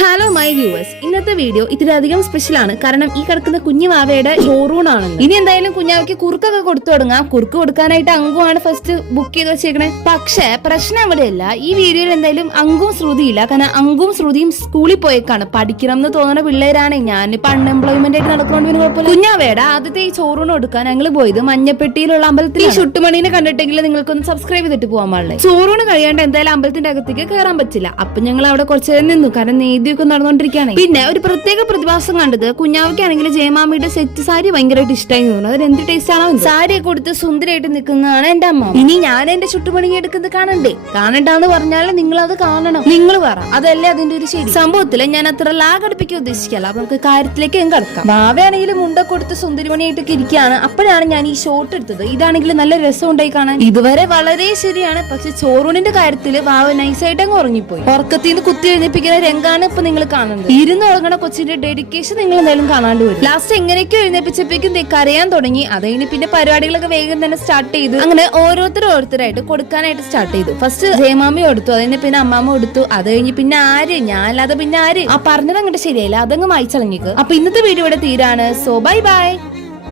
Hello my viewers, ഇന്നത്തെ video ഇത്തിരിയധികം special ആണ്. കാരണം ഈ കിടക്കുന്ന കുഞ്ഞുമാവയുടെ ഷോറൂണാണ്. ഇനി എന്തായാലും കുഞ്ഞാവയ്ക്ക് കുറുക്കൊക്കെ കൊടുത്തു തുടങ്ങാം. കുറുക്ക് കൊടുക്കാനായിട്ട് അങ്കുവാണ് ഫസ്റ്റ് ബുക്ക് ചെയ്ത് വെച്ചേക്കണേ. പക്ഷെ പ്രശ്നം അവിടെയല്ല. ഈ വീഡിയോയിൽ എന്തായാലും അങ്കും ശ്രുതിയില്ല. കാരണം അങ്കും ശ്രുതിയും സ്കൂളിൽ പോയേക്കാണ്. പഠിക്കണം എന്ന് തോന്നുന്ന പിള്ളേരാണ്. ഞാനിപ്പോ അൺഎംപ്ലോയ്മെന്റ് ആയിട്ട് നടക്കുന്നതുകൊണ്ട് കുഴപ്പമില്ല. കുഞ്ഞാവയുടെ ആദ്യത്തെ ഈ ചോറൂണ് കൊടുക്കാൻ ഞങ്ങൾ പോയത് മഞ്ഞപ്പെട്ടിയിലുള്ള അമ്പലത്തിൽ. ഈ ചുട്ടുമണീനെ കണ്ടിട്ടെങ്കിൽ നിങ്ങൾക്കൊന്ന് സബ്സ്ക്രൈബ് ചെയ്തിട്ട് പോകാൻ പാടില്ല. ചോറൂണ് കഴിയാണ്ട് എന്തായാലും അമ്പലത്തിന്റെ അകത്തേക്ക് കയറാൻ പറ്റില്ല. അപ്പൊ ഞങ്ങൾ അവിടെ കുറച്ചു നേരം നിന്നു. കാരണം ഒക്കെ നടന്നുകൊണ്ടിരിക്കുകയാണ്. പിന്നെ ഒരു പ്രത്യേക പ്രതിഭാസം കണ്ടത് കുഞ്ഞാവയ്ക്കാണെങ്കിൽ ജയമാമിയുടെ സെറ്റ് സാരി ഭയങ്കരമായിട്ട് ഇഷ്ടമായി തോന്നുന്നു. അതിന് എന്ത് ടേസ്റ്റ് ആണോ. സാരിയൊക്കെ കൊടുത്ത് സുന്ദരമായിട്ട് നിൽക്കുന്നതാണ് എന്റെ അമ്മ. ഇനി ഞാൻ എന്റെ ചുട്ടുപണി എടുക്കുന്നത് കാണണ്ടാന്ന് പറഞ്ഞാൽ നിങ്ങൾ അത് കാണണം. നിങ്ങൾ പറ, അതല്ലേ അതിന്റെ ഒരു ശരി. സംഭവത്തില് ഞാൻ അത്ര ലാഗ് അടുപ്പിക്കാൻ ഉദ്ദേശിക്കല്ല. അപ്പൊ നമുക്ക് കാര്യത്തിലേക്ക് കിടക്കാം. ഭാവയാണെങ്കിലും മുണ്ട കൊടുത്ത് സുന്ദരിമണിയായിട്ടൊക്കെ ഇരിക്കുകയാണ്. അപ്പോഴാണ് ഞാൻ ഈ ഷോട്ട് എടുത്തത്. ഇതാണെങ്കിൽ നല്ല രസം ഉണ്ടായി കാണാൻ. ഇതുവരെ വളരെ ശരിയാണ്. പക്ഷെ ചോറൂണിന്റെ കാര്യത്തിൽ ഭാവ നൈസായിട്ട് അങ്ങ് ഉറങ്ങിപ്പോയി. ഉറക്കത്തിൽ നിന്ന് കുത്തി എഴുന്നേപ്പിക്കുന്ന രംഗാണ് ഇപ്പൊ നിങ്ങൾ കാണുന്നത്. ഇരുന്ന് ഉറങ്ങണ കൊച്ചിന്റെ ഡെഡിക്കേഷൻ നിങ്ങൾ എന്തായാലും കാണാണ്ട് വരും. ലാസ്റ്റ് എങ്ങനെയൊക്കെ എഴുന്നേപ്പിച്ചപ്പോഴേക്കും കരയാൻ തുടങ്ങി. അത് കഴിഞ്ഞ് പിന്നെ പരിപാടികളൊക്കെ വേഗം തന്നെ സ്റ്റാർട്ട് ചെയ്തു. അങ്ങനെ ഓരോരുത്തരായിട്ട് കൊടുക്കാനായിട്ട് സ്റ്റാർട്ട് ചെയ്തു. ഫസ്റ്റ് ജയമാമി കൊടുത്തു, അതിന് പിന്നെ അമ്മാമ്മ കൊടുത്തു. അത് കഴിഞ്ഞ് പിന്നെ ആര്, ഞാനല്ലാതെ പിന്നെ ആര്. ആ പറഞ്ഞത് അങ്ങോട്ട് ശരിയായില്ല, അതങ്ങ് മായിച്ചളഞ്ഞിക്ക്. അപ്പൊ ഇന്നത്തെ വീഡിയോ ഇവിടെ തീരാണ്. So bye bye.